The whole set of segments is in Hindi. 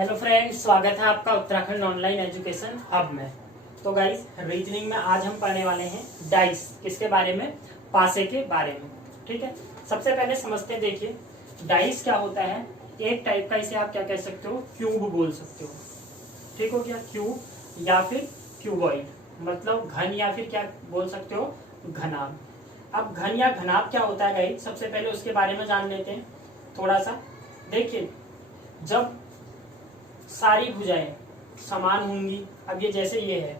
हेलो फ्रेंड्स, स्वागत है आपका उत्तराखंड ऑनलाइन एजुकेशन हब में। तो गाइस, रीजनिंग में आज हम पढ़ने वाले हैं डाइस। किसके बारे में? पासे के बारे में। ठीक है, सबसे पहले समझते हैं। देखिए, डाइस क्या होता है। एक टाइप का, इसे आप क्या कह सकते हो, क्यूब बोल सकते हो। ठीक हो गया, क्यूब या फिर क्यूबॉइड, मतलब घन, या फिर क्या बोल सकते हो, घनाभ। अब घन या घनाभ क्या होता है गाइस, सबसे पहले उसके बारे में जान लेते हैं थोड़ा सा। देखिए, जब सारी भुजाएं समान होंगी, अब ये जैसे ये है,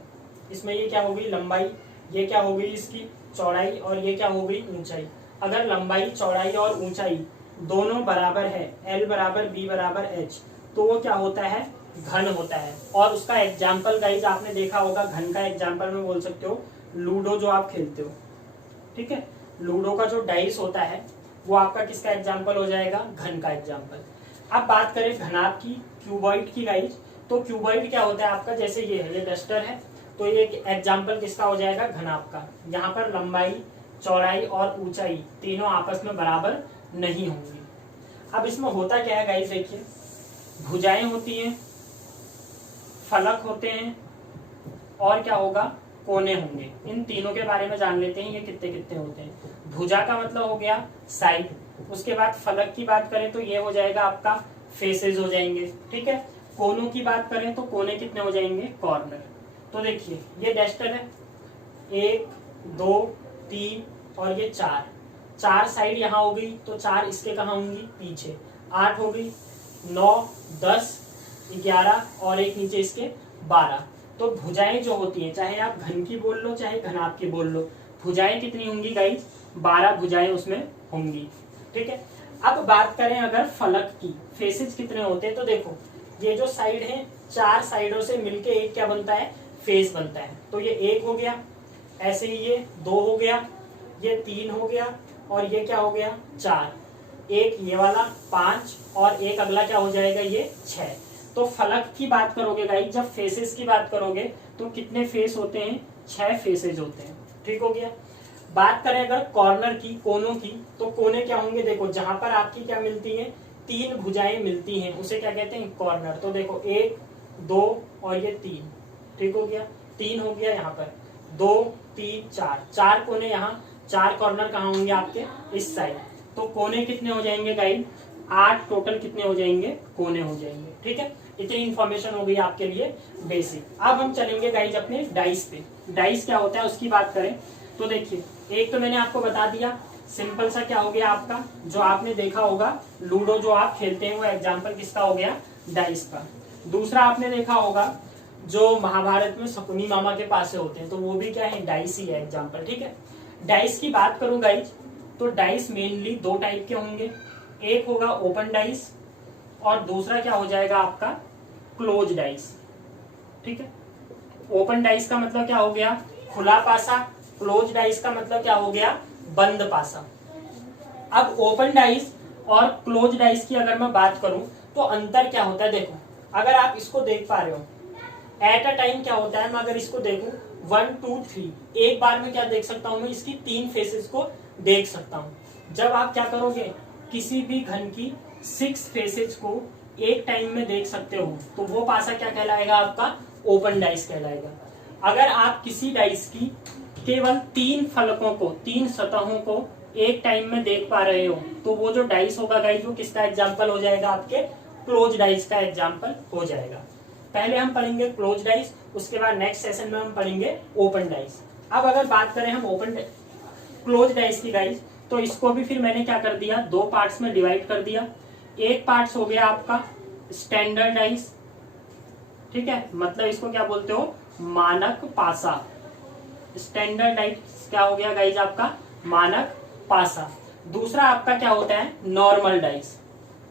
इसमें ये क्या हो गई, लंबाई, ये क्या हो गई, इसकी चौड़ाई, और ये क्या हो गई, ऊंचाई। अगर लंबाई, चौड़ाई और ऊंचाई दोनों बराबर है, L बराबर B बराबर H, तो वो क्या होता है, घन होता है। और उसका एग्जाम्पल गाइज आपने देखा होगा, घन का एग्जाम्पल में बोल सकते हो लूडो, जो आप खेलते हो। ठीक है, लूडो का जो डाइस होता है वो आपका किसका एग्जाम्पल हो जाएगा, घन का एग्जाम्पल। अब बात करें घनाभ की, क्यूबॉइड की गाइज, तो क्यूबॉइड क्या होता है आपका, जैसे ये है, ये डस्टर है, तो ये एग्जाम्पल किसका हो जाएगा, घनाभ का। यहाँ पर लंबाई, चौड़ाई और ऊंचाई तीनों आपस में बराबर नहीं होंगी। अब इसमें होता क्या है गाइज, देखिए, भुजाएं होती हैं, फलक होते हैं, और क्या होगा, कोने होंगे। इन तीनों के बारे में जान लेते हैं, ये कितने कितने होते हैं। भुजा का मतलब हो गया साइड, उसके बाद फलक की बात करें तो ये हो जाएगा आपका फेसेस हो जाएंगे। ठीक है, कोनों की बात करें तो कोने कितने हो जाएंगे, कॉर्नर। तो देखिए, ये डस्टर है, 1 2 3 और ये 4 साइड यहाँ हो गई, तो 4 इसके कहाँ होंगी, पीछे। 8 हो गई, 9 10 11 और एक नीचे इसके 12। तो भुजाएं जो होती हैं, चाहे आप घन की बोल लो चाहे घनाभ की बोल लो, भुजाएं कितनी होंगी गाइस, 12 भुजाएं उसमें होंगी। ठीक है, अब बात करें अगर फलक की, फेसेस कितने होते हैं, तो देखो, ये जो साइड है, 4 साइडों से मिलके एक क्या बनता है, फेस बनता है। तो ये 1 हो गया, ऐसे ही ये 2 हो गया, ये 3 हो गया, और ये क्या हो गया, 4, एक ये वाला 5, और एक अगला क्या हो जाएगा, ये 6। तो फलक की बात करोगे गाइस, जब फेसेस की बात करोगे तो कितने फेस होते हैं, 6 फेसेस होते हैं। ठीक हो गया। बात करें अगर कॉर्नर की, कोनों की, तो कोने क्या होंगे, देखो, जहां पर आपकी क्या मिलती है, 3 भुजाएं मिलती हैं, उसे क्या कहते हैं, कॉर्नर। तो देखो, 1 2 और ये 3। ठीक हो गया, 3 हो गया, यहाँ पर 2 3 4 कोने, यहाँ 4 कॉर्नर कहाँ होंगे आपके, इस साइड। तो कोने कितने हो जाएंगे गाइस, 8 टोटल कितने हो जाएंगे, कोने हो जाएंगे। ठीक है, इतनी इंफॉर्मेशन हो गई आपके लिए बेसिक। अब हम चलेंगे गाइज अपने डाइस पे। डाइस क्या होता है उसकी बात करें तो देखिए, एक तो मैंने आपको बता दिया, सिंपल सा क्या हो गया आपका, जो आपने देखा होगा लूडो जो आप खेलते हैं, वो एग्जाम्पल किसका हो गया, डाइस का। दूसरा आपने देखा होगा जो महाभारत में शकुनी मामा के पास होते हैं, तो वो भी क्या है, डाइस ही है एग्जाम्पल। ठीक है, डाइस की बात करूं गाइज, तो डाइस मेनली 2 टाइप के होंगे। एक होगा ओपन डाइस, और दूसरा क्या हो जाएगा आपका, क्लोज डाइस। ठीक है, ओपन डाइस का मतलब क्या हो गया, खुला पासा। क्लोज डाइस का मतलब क्या हो गया, बंद पासा। अब ओपन डाइस और क्लोज डाइस की अगर मैं बात करूं तो अंतर क्या होता है, देखो, अगर आप इसको देख पा रहे हो, एट अ टाइम क्या होता है, मैं अगर इसको देखूं 1 2 3, एक बार में क्या देख सकता हूं, मैं इसकी 3 फेसेस को देख सकता हूं। जब आप क्या करोगे, किसी भी घन की 6 फेसेस को एक टाइम में देख सकते हो, तो वो पासा क्या कहलाएगा, आपका ओपन डाइस कहलाएगा। अगर आप किसी डाइस की केवल 3 फलकों को, 3 सतहों को एक टाइम में देख पा रहे हो, तो वो जो डाइस होगा गाइस, वो किसका एग्जाम्पल हो जाएगा, आपके क्लोज डाइस का एग्जाम्पल हो जाएगा। पहले हम पढ़ेंगे क्लोज डाइस, उसके बाद नेक्स्ट सेशन में हम पढ़ेंगे ओपन डाइस। अब अगर बात करें हम क्लोज डाइस की गाइस, तो इसको भी फिर मैंने क्या कर दिया, 2 पार्ट्स में डिवाइड कर दिया। एक पार्ट हो गया आपका स्टैंडर्ड डाइस। ठीक है, मतलब इसको क्या बोलते हो, मानक पासा। स्टैंडर्ड डाइस क्या हो गया गाइज, आपका मानक पासा। दूसरा आपका क्या होता है, नॉर्मल डाइस।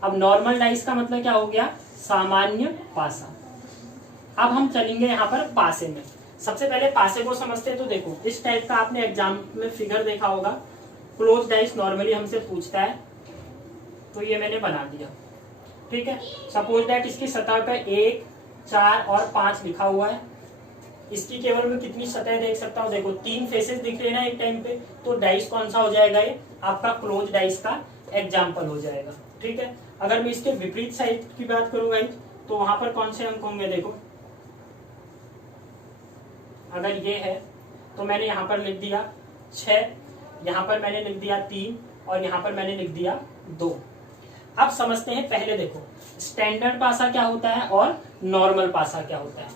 अब नॉर्मल डाइस का मतलब क्या हो गया, सामान्य पासा। अब हम चलेंगे यहाँ पर पासे में। सबसे पहले पासे को समझते हैं। तो देखो, इस टाइप का आपने एग्जाम में फिगर देखा होगा, क्लोज डाइस नॉर्मली हमसे पूछता है, तो ये मैंने बना दिया। ठीक है, सपोज दैट इसकी सतह पे 1 4 और 5 लिखा हुआ है। इसकी केवल मैं कितनी सतह देख सकता हूँ, देखो 3 फेसेस दिख रहे हैं ना एक टाइम पे, तो डाइस कौन सा हो जाएगा, ये आपका क्लोज डाइस का एग्जाम्पल हो जाएगा। ठीक है, अगर मैं इसके विपरीत साइड की बात करूँ गाइस, तो वहां पर कौन से अंक होंगे? देखो अगर ये है तो मैंने यहाँ पर लिख दिया 6, यहाँ पर मैंने लिख दिया 3 और यहाँ पर मैंने लिख दिया 2। अब समझते हैं, पहले देखो स्टैंडर्ड पासा क्या होता है और नॉर्मल पासा क्या होता है।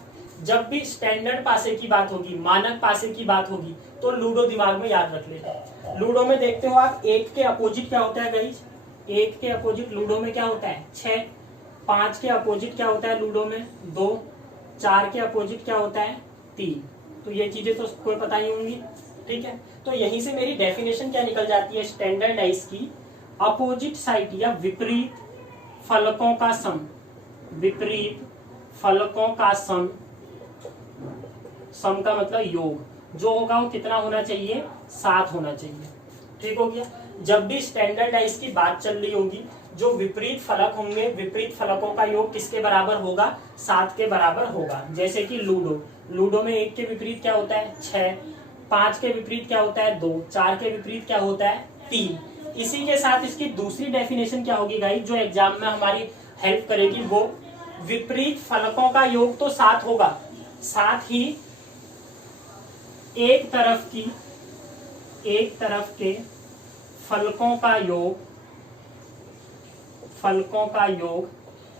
जब भी स्टैंडर्ड पासे की बात होगी, मानक पासे की बात होगी, तो लूडो दिमाग में याद रख लेना। लूडो में देखते हो आप 1 के अपोजिट क्या होता है गाइस? 1 के अपोजिट लूडो में क्या होता है? 6। 5 के अपोजिट क्या होता है लूडो में? 2। 4 के अपोजिट क्या होता है? 3। तो ये चीजें तो कोई पता ही होंगी, ठीक है। तो यहीं से मेरी डेफिनेशन क्या निकल जाती है स्टैंडर्ड डाइस की? अपोजिट साइड या विपरीत फलकों का सम। विपरीत फलकों का सम, सम का मतलब योग, जो होगा वो कितना होना चाहिए? 7 होना चाहिए। ठीक हो गया। जब भी स्टैंडर्ड डाइस की बात चल रही होगी, जो विपरीत फलक होंगे, विपरीत फलकों का योग किसके बराबर होगा? 7 के बराबर होगा। जैसे कि लूडो, लूडो में 1 के विपरीत क्या होता है? 6। 5 के विपरीत क्या होता है? 2। 4 के विपरीत क्या होता है? 3। इसी के साथ इसकी दूसरी डेफिनेशन क्या होगी गाइस, जो एग्जाम में हमारी हेल्प करेगी, वो विपरीत फलकों का योग तो 7 होगा, साथ ही एक तरफ के फलकों का योग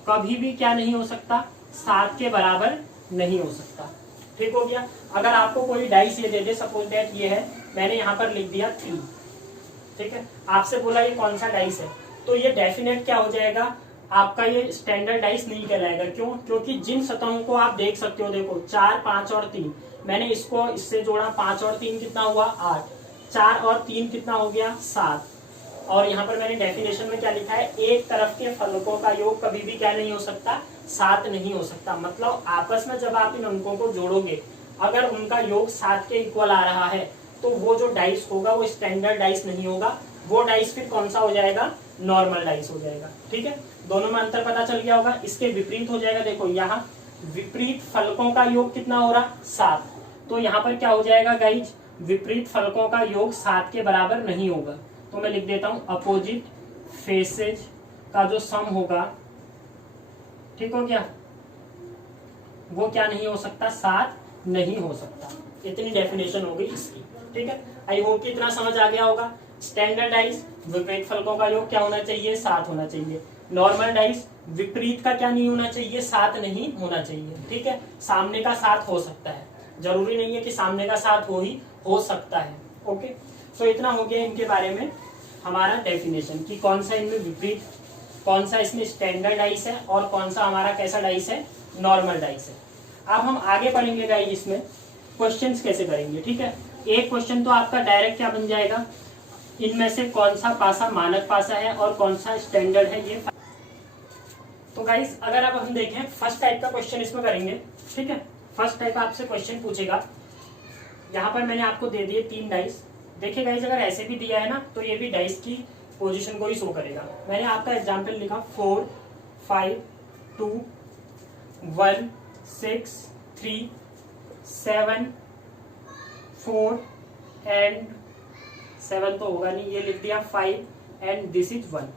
कभी भी क्या नहीं हो सकता? 7 के बराबर नहीं हो सकता। ठीक हो गया। अगर आपको कोई डाइस ये दे दे, सपोज दैट ये है, मैंने यहाँ पर लिख दिया 3, ठीक है, आपसे बोला ये कौन सा डाइस है, तो ये डेफिनेट क्या हो जाएगा? आपका ये स्टैंडर्ड डाइस नहीं कहलाएगा। क्यों? क्योंकि जिन सतहों को आप देख सकते हो, देखो 4, 5 और 3, मैंने इसको इससे जोड़ा, 5 और 3 कितना हुआ? 8। 4 और 3 कितना हो गया? 7। और यहाँ पर मैंने डेफिनेशन में क्या लिखा है? एक तरफ के फलकों का योग कभी भी क्या नहीं हो सकता? 7 नहीं हो सकता। मतलब आपस में जब आप इन अंकों को जोड़ोगे, अगर उनका योग 7 के इक्वल आ रहा है, तो वो जो डाइस होगा वो स्टैंडर्ड डाइस नहीं होगा, वो डाइस फिर कौन सा हो जाएगा? नॉर्मल डाइस हो जाएगा। ठीक है, दोनों में अंतर पता चल गया होगा। इसके विपरीत हो जाएगा, देखो यहाँ विपरीत फलकों का योग कितना हो रहा? 7। तो यहाँ पर क्या हो जाएगा गाइज? विपरीत फलकों का योग 7 के बराबर नहीं होगा। तो मैं लिख देता हूं अपोजिट फेसेज का जो सम होगा, ठीक हो गया, वो क्या नहीं हो सकता? 7 नहीं हो सकता। इतनी डेफिनेशन हो गई इसकी। ठीक है, आई होप कि इतना समझ आ गया होगा। स्टैंडर्ड डाइस विपरीत फलकों का योग क्या होना चाहिए? 7 होना चाहिए। नॉर्मल डाइस विपरीत का क्या नहीं होना चाहिए? 7 नहीं होना चाहिए। ठीक है, सामने का 7 हो सकता है, जरूरी नहीं है कि सामने का 7 हो सकता है। ओके, तो इतना हो गया इनके बारे में हमारा डेफिनेशन कि कौन सा इनमें विपरीत, कौन सा इसमें स्टैंडर्ड डाइस है और कौन सा हमारा कैसा डाइस है? नॉर्मल डाइस है। अब हम आगे पढ़ेंगे गाइस, इसमें क्वेश्चंस कैसे करेंगे। ठीक है, एक क्वेश्चन तो आपका डायरेक्ट क्या बन जाएगा, इनमें से कौन सा पासा मानक पासा है और कौन सा स्टैंडर्ड है, ये। तो गाइस अगर अब हम देखें, फर्स्ट टाइप का क्वेश्चन इसमें करेंगे। ठीक है, फर्स्ट टाइप आपसे क्वेश्चन पूछेगा, यहाँ पर मैंने आपको दे दिए 3 डाइस। देखिए गाइस, अगर ऐसे भी दिया है ना, तो ये भी डाइस की पोजीशन को ही शो करेगा। मैंने आपका एग्जांपल लिखा 4, 5, 2, 1, 6, 3, 7, 4 एंड 7 तो होगा नहीं, ये लिख दिया 5 एंड दिस इज 1।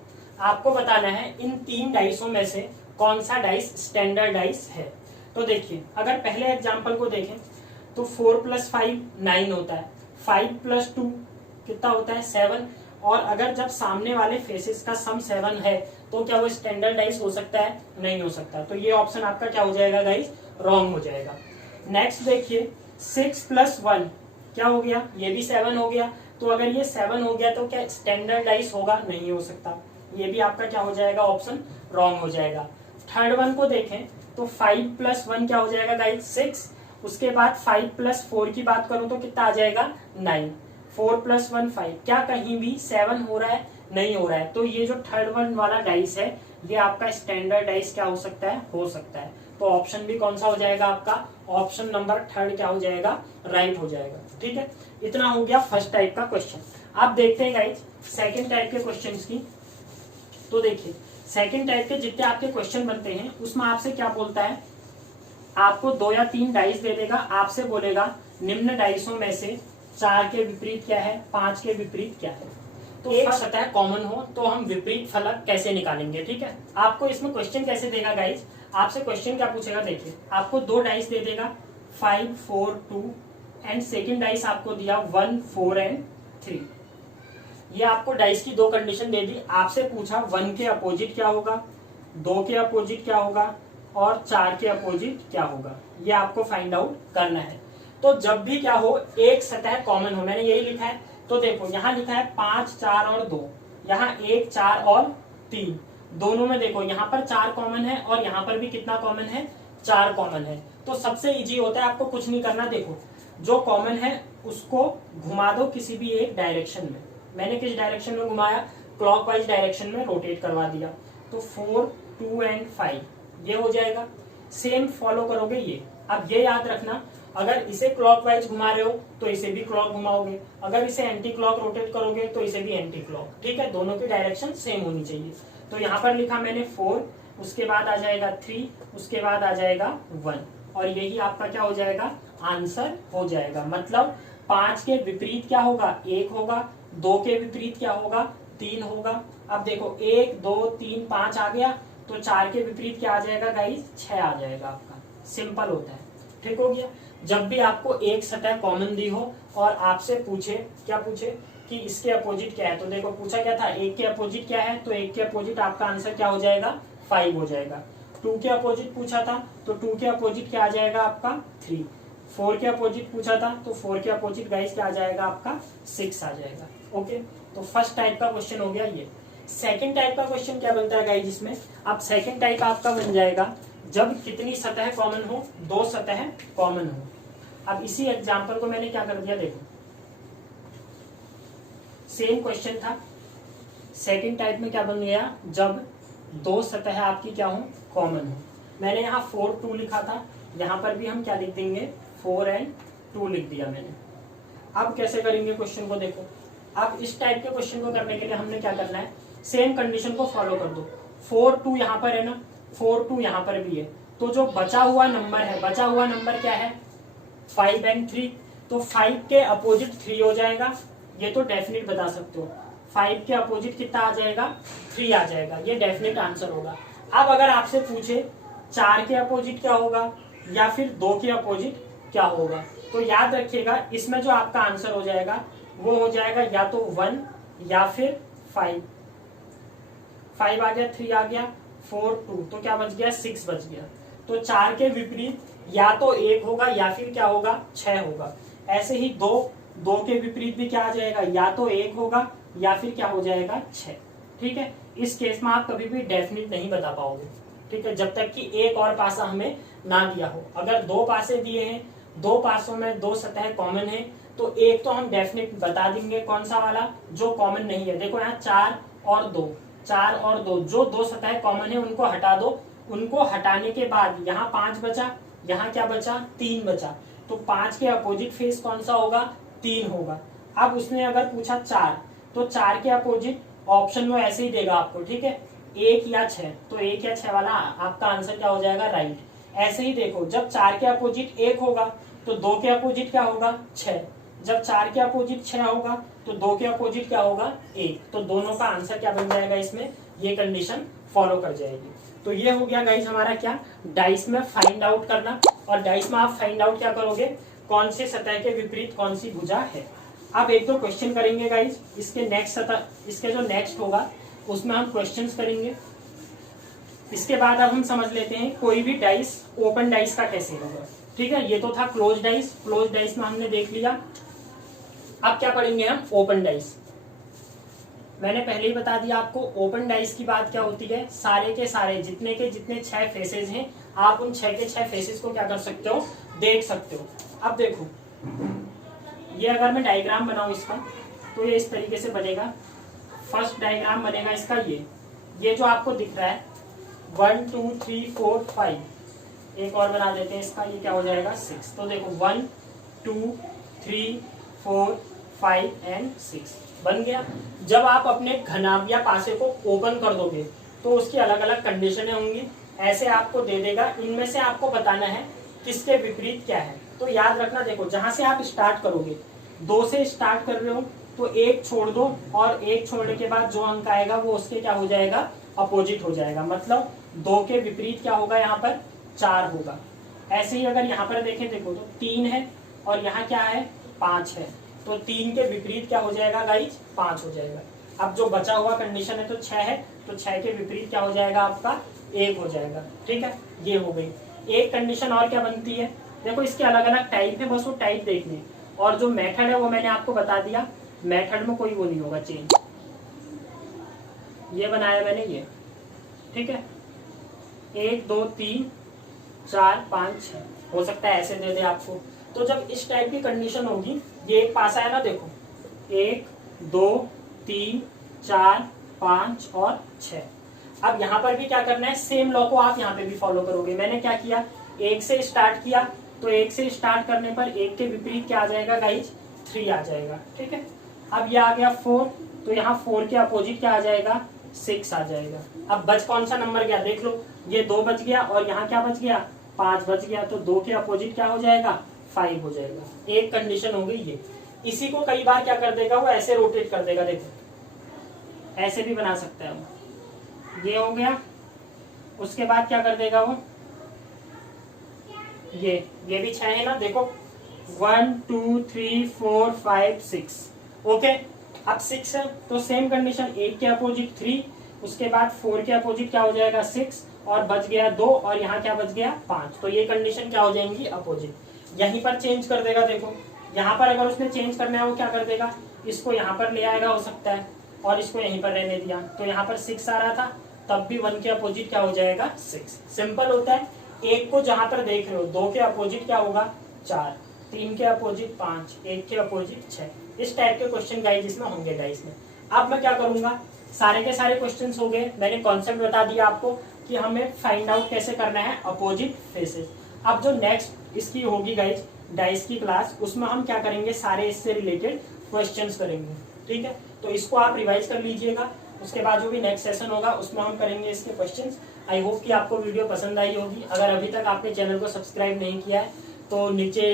आपको बताना है इन 3 डाइसों में से कौन सा डाइस स्टैंडर्ड डाइस है। तो देखिए, अगर पहले एग्जांपल को देखें तो 4 + 5 9 होता है, 5 + 2 कितना होता है? 7। और अगर जब सामने वाले फेसेस का सम 7 है, तो क्या वो स्टैंडर्ड डाइस हो सकता है? नहीं हो सकता। तो ये ऑप्शन आपका क्या हो जाएगा गाइस? रॉन्ग हो जाएगा। नेक्स्ट देखिए, 6 + 1 क्या हो गया? ये भी 7 हो गया। तो अगर ये 7 हो गया तो क्या स्टैंडर्ड डाइस होगा? नहीं हो सकता। ये भी आपका क्या हो जाएगा? ऑप्शन रॉन्ग हो जाएगा। थर्ड वन को देखें तो 5 + 1 क्या हो जाएगा गाइस? 6। उसके बाद 5 + 4 की बात करूं तो कितना आ जाएगा? 9। 4 + 1 5। क्या कहीं भी 7 हो रहा है? नहीं हो रहा है। तो ये जो थर्ड वन वाला डाइस है, ये आपका स्टैंडर्ड डाइस क्या हो सकता है? हो सकता है। तो ऑप्शन भी कौन सा हो जाएगा आपका? ऑप्शन नंबर 3 क्या हो जाएगा? राइट हो जाएगा। ठीक है, इतना हो गया फर्स्ट टाइप का क्वेश्चन। आप देखते हैं गाइस सेकेंड टाइप के क्वेश्चन की। तो देखिए, सेकेंड टाइप के जितने आपके क्वेश्चन बनते हैं, उसमें आपसे क्या बोलता है? आपको 2 या 3 डाइस दे देगा, आपसे बोलेगा निम्न डाइसों में से 4 के विपरीत क्या है, 5 के विपरीत क्या है। तो एक सतह कॉमन हो तो हम विपरीत फलक कैसे निकालेंगे। ठीक है, आपको इसमें क्वेश्चन कैसे देगा गाइस? आपसे क्वेश्चन क्या पूछेगा, देखिए आपको 2 डाइस दे देगा 5 4 2 एंड सेकेंड डाइस आपको दिया 1 4 एंड 3। ये आपको डाइस की 2 कंडीशन दे दी, आपसे पूछा 1 के अपोजिट क्या होगा, 2 के अपोजिट क्या होगा और 4 के अपोजिट क्या होगा, ये आपको फाइंड आउट करना है। तो जब भी क्या हो, एक सतह कॉमन हो, मैंने यही लिखा है। तो देखो यहाँ लिखा है 5 4 और 2, यहाँ 1 4 और 3, दोनों में देखो यहाँ पर 4 कॉमन है और यहाँ पर भी कितना कॉमन है, 4 कॉमन है। तो सबसे इजी होता है, आपको कुछ नहीं करना, देखो जो कॉमन है उसको घुमा दो किसी भी एक डायरेक्शन में। मैंने किस डायरेक्शन में घुमाया, क्लॉकवाइज डायरेक्शन में रोटेट करवा दिया। तो 4 2 एंड 5 ये हो जाएगा। सेम फॉलो करोगे ये। अब ये याद रखना, अगर इसे क्लॉकवाइज घुमा रहे हो तो इसे भी क्लॉक घुमाओगे, अगर इसे एंटी क्लॉक रोटेट करोगे तो इसे भी एंटी क्लॉक। ठीक है, दोनों की डायरेक्शन सेम होनी चाहिए। तो यहाँ पर लिखा मैंने 4, उसके बाद आ जाएगा 3, उसके बाद आ जाएगा 1, और यही आपका क्या हो जाएगा, आंसर हो जाएगा। मतलब 5 के विपरीत क्या होगा, 1 होगा, 2 के विपरीत क्या होगा, 3 होगा। अब देखो 1 2 3 5 आ गया, तो 4 के विपरीत क्या आ जाएगा गाइस, 6 आ जाएगा आपका। सिंपल होता है, ठीक हो गया। जब भी आपको एक सतह कॉमन दी हो और आपसे पूछे, क्या पूछे कि इसके अपोजिट क्या है, तो देखो पूछा क्या था, 1 के अपोजिट क्या है, तो 1 के अपोजिट आपका आंसर क्या हो जाएगा, 5 हो जाएगा। 2 के अपोजिट पूछा था, तो 2 के अपोजिट क्या आ जाएगा आपका, 3। 4 के अपोजिट पूछा था, तो 4 के अपोजिट गाइस क्या आ जाएगा आपका, 6 आ जाएगा। ओके, तो फर्स्ट टाइप का क्वेश्चन हो गया ये। सेकंड टाइप का क्वेश्चन क्या बनता है गाइस इसमें, अब सेकंड टाइप आपका बन जाएगा जब कितनी सतह कॉमन हो, 2 सतह कॉमन हो। अब इसी एग्जांपल को मैंने क्या कर दिया, देखो सेम क्वेश्चन था, सेकंड टाइप में क्या बन गया, जब 2 सतह आपकी क्या हो, कॉमन हो। मैंने यहाँ 4 2 लिखा था, यहाँ पर भी हम क्या लिख देंगे, 4 एंड 2 लिख दिया मैंने। अब कैसे करेंगे क्वेश्चन को, देखो अब इस टाइप के क्वेश्चन को करने के लिए हमने क्या करना है, सेम कंडीशन को फॉलो कर दो। 4 2 यहाँ पर है ना, 4 2 यहाँ पर भी है, तो जो बचा हुआ नंबर है, बचा हुआ नंबर क्या है, 5 एंड 3, तो 5 के अपोजिट 3 हो जाएगा, ये तो डेफिनेट बता सकते हो। 5 के अपोजिट कितना आ जाएगा, 3 आ जाएगा, ये डेफिनेट आंसर होगा। अब अगर आपसे पूछे 4 के अपोजिट क्या होगा या फिर 2 के अपोजिट क्या होगा, तो याद रखिएगा इसमें जो आपका आंसर हो जाएगा वो हो जाएगा या तो 1 या फिर 5। 5 आ गया, 3 आ गया, 4 2, तो क्या बच गया, 6 बच गया। तो 4 के विपरीत या तो 1 होगा या फिर क्या होगा, 6 होगा। ऐसे ही 2 के विपरीत भी क्या आ जाएगा, या तो 1 होगा या फिर क्या हो जाएगा, 6। ठीक है, इस केस में आप कभी भी डेफिनेट नहीं बता पाओगे। ठीक है, जब तक कि एक और पासा हमें ना दिया हो। अगर 2 पासे दिए हैं, 2 पासों में 2 सतह कॉमन है, तो एक तो हम डेफिनेट बता देंगे, कौन सा वाला, जो कॉमन नहीं है। देखो यहाँ 4 और 2, 4 और 2, जो 2 सतह कॉमन है उनको हटा दो। उनको हटाने के बाद यहाँ 5 बचा, यहाँ क्या बचा, 3 बचा, तो 5 के अपोजिट फेस कौन सा होगा, 3 होगा। अब उसने अगर पूछा 4, तो 4 के अपोजिट ऑप्शन में ऐसे ही देगा आपको। ठीक है, 1 या 6, तो 1 या 6 वाला आपका आंसर क्या हो जाएगा, राइट। ऐसे ही देखो, जब 4 के अपोजिट 1 होगा तो 2 के अपोजिट क्या होगा, 6। जब 4 के अपोजिट 6 होगा तो 2 के अपोजिट क्या होगा, 1। तो दोनों का आंसर क्या बन जाएगा इसमें, ये कंडीशन फॉलो कर जाएगी। तो ये हो गया गाइस हमारा क्या, डाइस में फाइंड आउट करना। और डाइस में आप फाइंड आउट क्या करोगे, कौन से सतह के विपरीत कौन सी भुजा है। अब एक दो क्वेश्चन करेंगे गाइस, इसके नेक्स्ट सतह, इसके जो नेक्स्ट होगा उसमें हम क्वेश्चंस करेंगे। इसके बाद अब हम समझ लेते हैं कोई भी डाइस ओपन डाइस का कैसे होगा। ठीक है, ये तो था क्लोज डाइस, क्लोज डाइस में हमने देख लिया। अब क्या पढ़ेंगे हम, ओपन डाइस। मैंने पहले ही बता दिया आपको, ओपन डाइस की बात क्या होती है, सारे के सारे जितने के जितने 6 फेसेस हैं, आप उन 6 के 6 फेसेस को क्या कर सकते हो, देख सकते हो। अब देखो, ये अगर मैं डायग्राम बनाऊं इसका, तो ये इस तरीके से बनेगा। फर्स्ट डायग्राम बनेगा इसका ये जो आपको दिख रहा है 1 2 3 4 5, एक और बना देते हैं इसका, ये क्या हो जाएगा 6। तो देखो 1 2 3 4 5 एंड 6 बन गया। जब आप अपने घनाभ या पासे को ओपन कर दोगे तो उसकी अलग अलग कंडीशनें होंगी, ऐसे आपको दे देगा। इनमें से आपको बताना है किसके विपरीत क्या है। तो याद रखना, देखो जहां से आप स्टार्ट करोगे, 2 से स्टार्ट कर रहे हो तो 1 छोड़ दो, और 1 छोड़ने के बाद जो अंक आएगा वो उसके क्या हो जाएगा, अपोजिट हो जाएगा। मतलब 2 के विपरीत क्या होगा, यहाँ पर 4 होगा। ऐसे ही अगर यहाँ पर देखें, देखो तो 3 है और यहाँ क्या है 5 है, तो 3 के विपरीत क्या हो जाएगा गाइज, 5 हो जाएगा। अब जो बचा हुआ कंडीशन है तो 6 है, तो 6 के विपरीत क्या हो जाएगा आपका 1 हो जाएगा। ठीक है, ये हो गई। एक कंडीशन और क्या बनती है, देखो इसके अलग अलग टाइप है, बस वो टाइप देखने, और जो मेथड है वो मैंने आपको बता दिया, मेथड में कोई वो नहीं होगा चेंज। ये बनाया मैंने ये, ठीक है, 1 2 3 4 5 6, हो सकता है ऐसे दे दे आपको। तो जब इस टाइप की कंडीशन होगी, ये एक पासा है ना, देखो 1 2 3 4 5 और 6। अब यहाँ पर भी क्या करना है, सेम लॉ को आप यहाँ पे भी फॉलो करोगे। मैंने क्या किया, 1 से स्टार्ट किया, तो 1 से स्टार्ट करने पर 1 के विपरीत क्या आ जाएगा गाइज, 3 आ जाएगा। ठीक है, अब ये आ गया 4, तो यहाँ 4 के अपोजिट क्या आ जाएगा, 6 आ जाएगा। अब बच कौन सा नंबर गया, देख लो, ये 2 बच गया और यहाँ क्या बच गया, 5 बच गया, तो 2 के अपोजिट क्या हो जाएगा, 5 हो जाएगा। एक कंडीशन हो गई ये। इसी को कई बार क्या कर देगा वो, ऐसे रोटेट कर देगा, देखो ऐसे भी बना सकता है वो। ये हो गया, उसके बाद क्या कर देगा वो, ये भी 6 है ना, देखो 1 2 3 4 5 6, ओके। अब 6 है तो सेम कंडीशन, 1 के अपोजिट 3, उसके बाद 4 के अपोजिट क्या हो जाएगा 6, और बच गया 2, और यहाँ क्या बच गया 5, तो ये कंडीशन क्या हो जाएंगी, अपोजिट। यहीं पर चेंज कर देगा, देखो यहाँ पर अगर उसने चेंज करना है वो क्या कर देगा, इसको यहाँ पर ले आएगा हो सकता है, और इसको यहीं पर रहने दिया, तो यहाँ पर 6 आ रहा था, तब भी 1 के अपोजिट क्या हो जाएगा 6। सिंपल होता है। एक को जहां पर देख रहे हो, 2 के अपोजिट क्या होगा 4, 3 के अपोजिट 5, 1 के अपोजिट 6। इस टाइप के क्वेश्चन गाइस इसमें होंगे गाइस में। अब मैं क्या करूंगा, सारे के सारे क्वेश्चन हो गए, मैंने कॉन्सेप्ट बता दिया आपको कि हमें फाइंड आउट कैसे करना है अपोजिट फेसेस। अब जो नेक्स्ट इसकी होगी गाइस डाइस की क्लास, उसमें हम क्या करेंगे, सारे इससे रिलेटेड क्वेश्चंस करेंगे। ठीक है, तो इसको आप रिवाइज कर लीजिएगा। उसके बाद जो भी नेक्स्ट सेशन होगा उसमें हम करेंगे इसके क्वेश्चंस। आई होप कि आपको वीडियो पसंद आई होगी। अगर अभी तक आपने चैनल को सब्सक्राइब नहीं किया है तो नीचे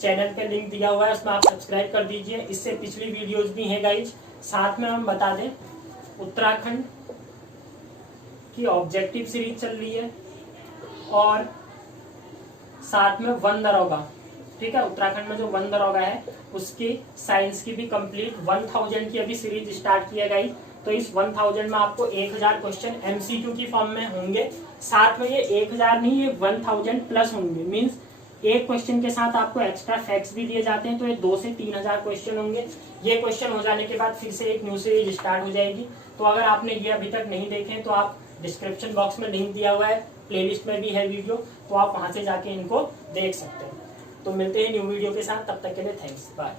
चैनल पे लिंक दिया हुआ है, उसमें आप सब्सक्राइब कर दीजिए। इससे पिछली वीडियोज भी हैं गाइज। साथ में हम बता दें, उत्तराखंड की ऑब्जेक्टिव सीरीज चल रही है और साथ में वन दरोगा, ठीक है, उत्तराखंड में जो वन दरोगा है उसकी साइंस की भी कंप्लीट 1000 की अभी सीरीज स्टार्ट किया गई। तो इस 1000 में आपको 1000 क्वेश्चन एमसीक्यू की फॉर्म में होंगे। साथ में ये 1000 नहीं, ये 1000 प्लस होंगे। मींस एक क्वेश्चन के साथ आपको एक्स्ट्रा फैक्ट्स भी दिए जाते हैं, तो ये 2 से 3000 क्वेश्चन होंगे। ये क्वेश्चन हो जाने के बाद फिर से एक न्यू सीरीज स्टार्ट हो जाएगी। तो अगर आपने ये अभी तक नहीं देखे तो आप डिस्क्रिप्शन बॉक्स में लिंक दिया हुआ है, प्लेलिस्ट में भी है वीडियो, तो आप वहां से जाके इनको देख सकते हैं। तो मिलते हैं न्यू वीडियो के साथ, तब तक के लिए थैंक्स, बाय।